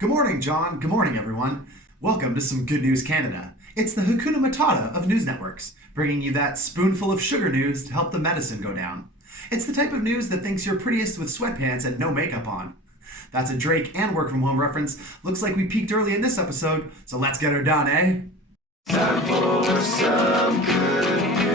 Good morning, John. Good morning, everyone. Welcome to some Good News Canada. It's the Hakuna Matata of news networks, bringing you that spoonful of sugar news to help the medicine go down. It's the type of news that thinks you're prettiest with sweatpants and no makeup on. That's a Drake and work from home reference. Looks like we peaked early in this episode, so let's get her done, eh? Time for some good news.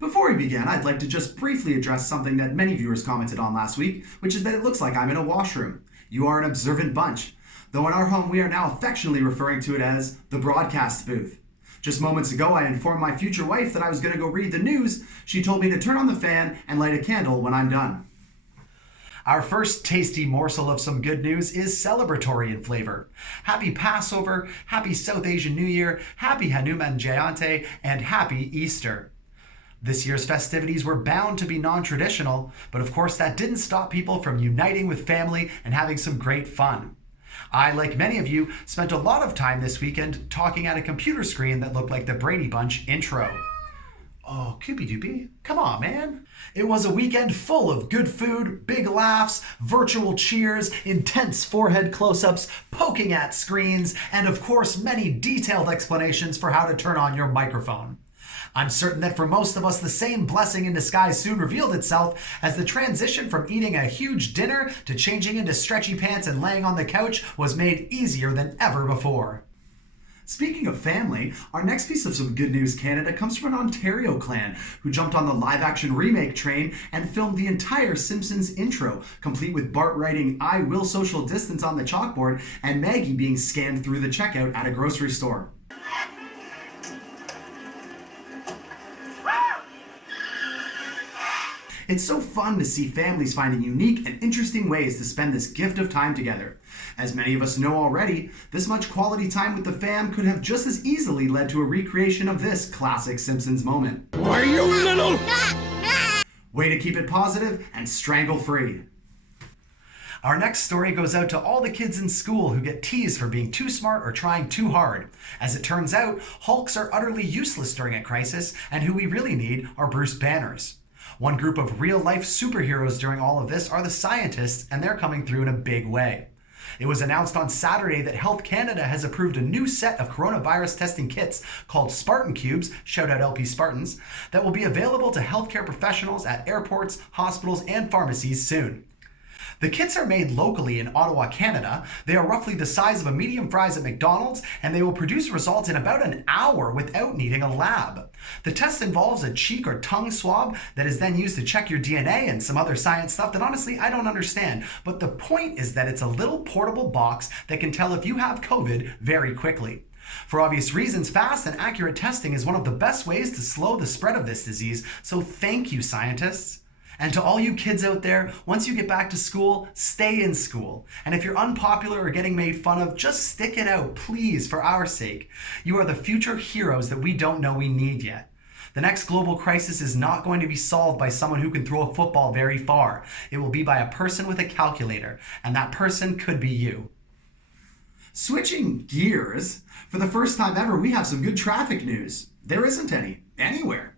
Before we begin, I'd like to just briefly address something that many viewers commented on last week, which is that it looks like I'm in a washroom. You are an observant bunch. Though in our home we are now affectionately referring to it as the broadcast booth. Just moments ago I informed my future wife that I was going to go read the news. She told me to turn on the fan and light a candle when I'm done. Our first tasty morsel of some good news is celebratory in flavor. Happy Passover, Happy South Asian New Year, Happy Hanuman Jayante, and Happy Easter. This year's festivities were bound to be non-traditional, but of course that didn't stop people from uniting with family and having some great fun. I, like many of you, spent a lot of time this weekend talking at a computer screen that looked like the Brady Bunch intro. Oh, Koopy Doopy, come on, man. It was a weekend full of good food, big laughs, virtual cheers, intense forehead close-ups, poking at screens, and of course many detailed explanations for how to turn on your microphone. I'm certain that for most of us, the same blessing in disguise soon revealed itself as the transition from eating a huge dinner to changing into stretchy pants and laying on the couch was made easier than ever before. Speaking of family, our next piece of some Good News Canada comes from an Ontario clan who jumped on the live-action remake train and filmed the entire Simpsons intro, complete with Bart writing "I will social distance" on the chalkboard and Maggie being scanned through the checkout at a grocery store. It's so fun to see families finding unique and interesting ways to spend this gift of time together. As many of us know already, this much quality time with the fam could have just as easily led to a recreation of this classic Simpsons moment. Why, you little... Way to keep it positive and strangle-free. Our next story goes out to all the kids in school who get teased for being too smart or trying too hard. As it turns out, Hulks are utterly useless during a crisis, and who we really need are Bruce Banners. One group of real-life superheroes during all of this are the scientists, and they're coming through in a big way. It was announced on Saturday that Health Canada has approved a new set of coronavirus testing kits called Spartan Cubes, shout out LP Spartans, that will be available to healthcare professionals at airports, hospitals, and pharmacies soon. The kits are made locally in Ottawa, Canada. They are roughly the size of a medium fries at McDonald's, and they will produce results in about an hour without needing a lab. The test involves a cheek or tongue swab that is then used to check your DNA and some other science stuff that honestly I don't understand. But the point is that it's a little portable box that can tell if you have COVID very quickly. For obvious reasons, fast and accurate testing is one of the best ways to slow the spread of this disease, so thank you, scientists. And to all you kids out there, once you get back to school, stay in school. And if you're unpopular or getting made fun of, just stick it out, please, for our sake. You are the future heroes that we don't know we need yet. The next global crisis is not going to be solved by someone who can throw a football very far. It will be by a person with a calculator, and that person could be you. Switching gears, for the first time ever, we have some good traffic news. There isn't any, anywhere.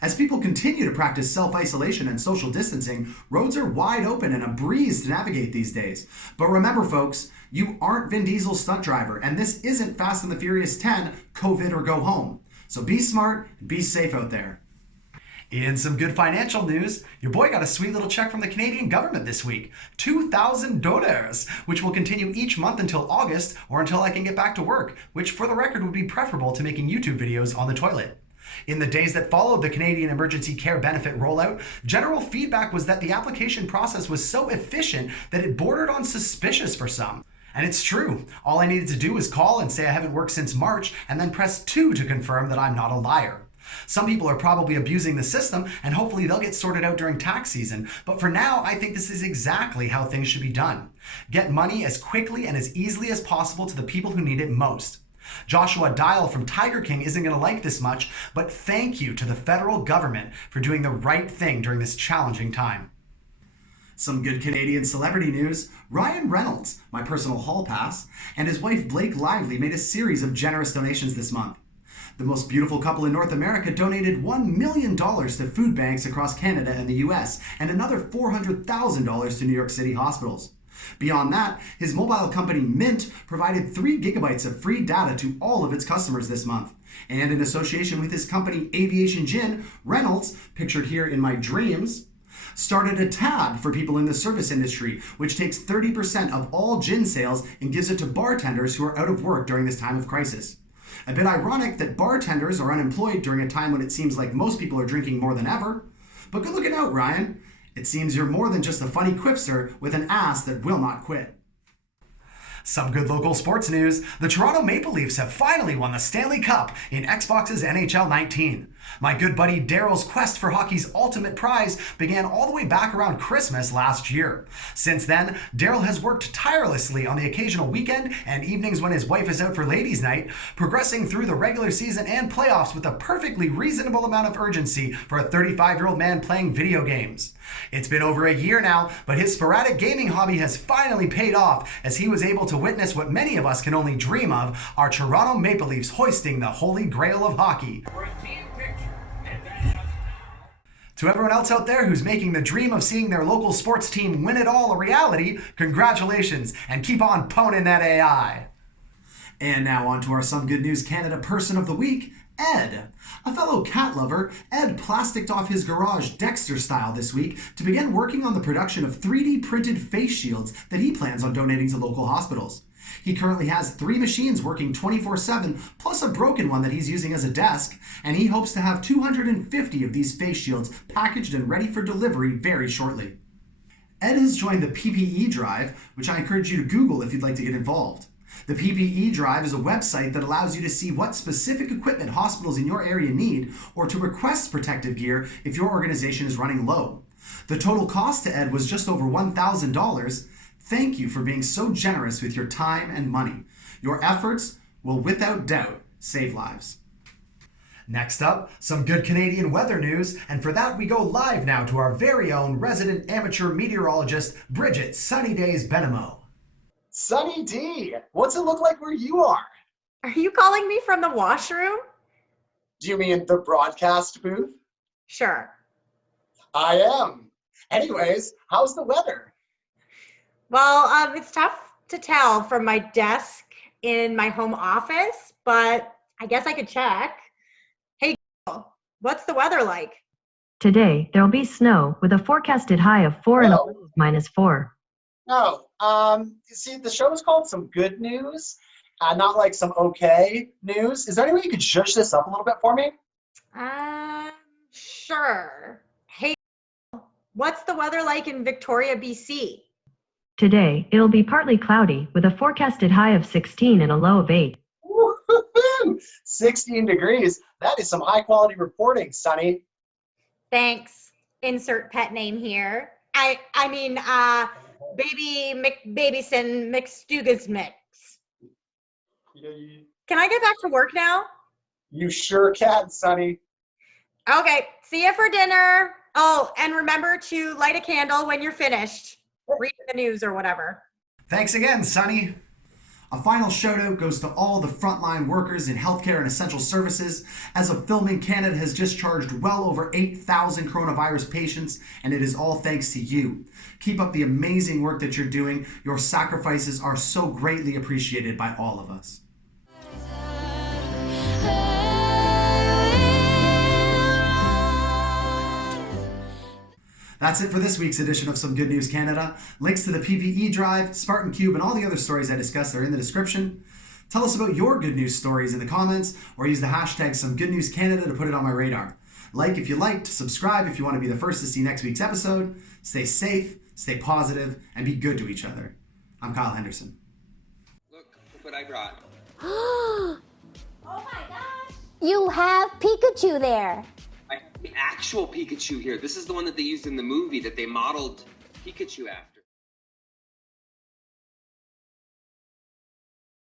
As people continue to practice self-isolation and social distancing, roads are wide open and a breeze to navigate these days. But remember, folks, you aren't Vin Diesel's stunt driver, and this isn't Fast and the Furious 10, COVID or go home. So be smart and be safe out there. In some good financial news, your boy got a sweet little check from the Canadian government this week. $2,000, which will continue each month until August or until I can get back to work, which for the record would be preferable to making YouTube videos on the toilet. In the days that followed the Canadian Emergency Care Benefit rollout, general feedback was that the application process was so efficient that it bordered on suspicious for some. And it's true. All I needed to do was call and say I haven't worked since March, and then press 2 to confirm that I'm not a liar. Some people are probably abusing the system, and hopefully they'll get sorted out during tax season. But for now, I think this is exactly how things should be done. Get money as quickly and as easily as possible to the people who need it most. Joshua Dial from Tiger King isn't going to like this much, but thank you to the federal government for doing the right thing during this challenging time. Some good Canadian celebrity news. Ryan Reynolds, my personal hall pass, and his wife Blake Lively made a series of generous donations this month. The most beautiful couple in North America donated $1 million to food banks across Canada and the US, and another $400,000 to New York City hospitals. Beyond that, his mobile company Mint provided 3 gigabytes of free data to all of its customers this month. And in association with his company Aviation Gin, Reynolds, pictured here in my dreams, started a tab for people in the service industry, which takes 30% of all gin sales and gives it to bartenders who are out of work during this time of crisis. A bit ironic that bartenders are unemployed during a time when it seems like most people are drinking more than ever. But good looking out, Ryan. It seems you're more than just a funny quipster with an ass that will not quit. Some good local sports news. The Toronto Maple Leafs have finally won the Stanley Cup in Xbox's NHL 19. My good buddy Darryl's quest for hockey's ultimate prize began all the way back around Christmas last year. Since then, Darryl has worked tirelessly on the occasional weekend and evenings when his wife is out for ladies' night, progressing through the regular season and playoffs with a perfectly reasonable amount of urgency for a 35-year-old man playing video games. It's been over a year now, but his sporadic gaming hobby has finally paid off as he was able to witness what many of us can only dream of, our Toronto Maple Leafs hoisting the holy grail of hockey. To everyone else out there who's making the dream of seeing their local sports team win it all a reality, congratulations, and keep on poning that AI. And now on to our Some Good News Canada Person of the Week, Ed. A fellow cat lover, Ed plasticked off his garage Dexter style this week to begin working on the production of 3D printed face shields that he plans on donating to local hospitals. He currently has 3 machines working 24/7, plus a broken one that he's using as a desk, and he hopes to have 250 of these face shields packaged and ready for delivery very shortly. Ed has joined the PPE Drive, which I encourage you to Google if you'd like to get involved. The PPE Drive is a website that allows you to see what specific equipment hospitals in your area need, or to request protective gear if your organization is running low. The total cost to Ed was just over $1,000. Thank you for being so generous with your time and money. Your efforts will without doubt save lives. Next up, some good Canadian weather news, and for that we go live now to our very own resident amateur meteorologist, Brigitte, Sunny Days Benamou. Sunny D, what's it look like where you are? Are you calling me from the washroom? Do you mean the broadcast booth? Sure. I am. Anyways, how's the weather? Well, it's tough to tell from my desk in my home office, but I guess I could check. Hey, Google, what's the weather like? Today, there'll be snow with a forecasted high of 4 and a low of -4. No, you see, the show is called Some Good News, not like some okay news. Is there any way you could zhuzh this up a little bit for me? Sure. Hey, what's the weather like in Victoria, BC? Today, it'll be partly cloudy with a forecasted high of 16 and a low of 8. Woo-hoo-hoo! 16 degrees. That is some high quality reporting, Sunny. Thanks. Insert pet name here. I mean, Baby McBabyson McStugas Mix. Can I get back to work now? You sure can, Sunny. Okay, see you for dinner. Oh, and remember to light a candle when you're finished reading the news or whatever. Thanks again, Sunny. A final shout out goes to all the frontline workers in healthcare and essential services. As of filming, Canada has discharged well over 8,000 coronavirus patients, and it is all thanks to you. Keep up the amazing work that you're doing. Your sacrifices are so greatly appreciated by all of us. That's it for this week's edition of Some Good News Canada. Links to the PPE Drive, Spartan Cube, and all the other stories I discussed are in the description. Tell us about your good news stories in the comments, or use the hashtag Some Good News Canada to put it on my radar. Like if you liked, subscribe if you want to be the first to see next week's episode. Stay safe, stay positive, and be good to each other. I'm Kyle Henderson. Look what I brought. Oh my gosh! You have Pikachu there. I have the actual Pikachu here. This is the one that they used in the movie that they modeled Pikachu after.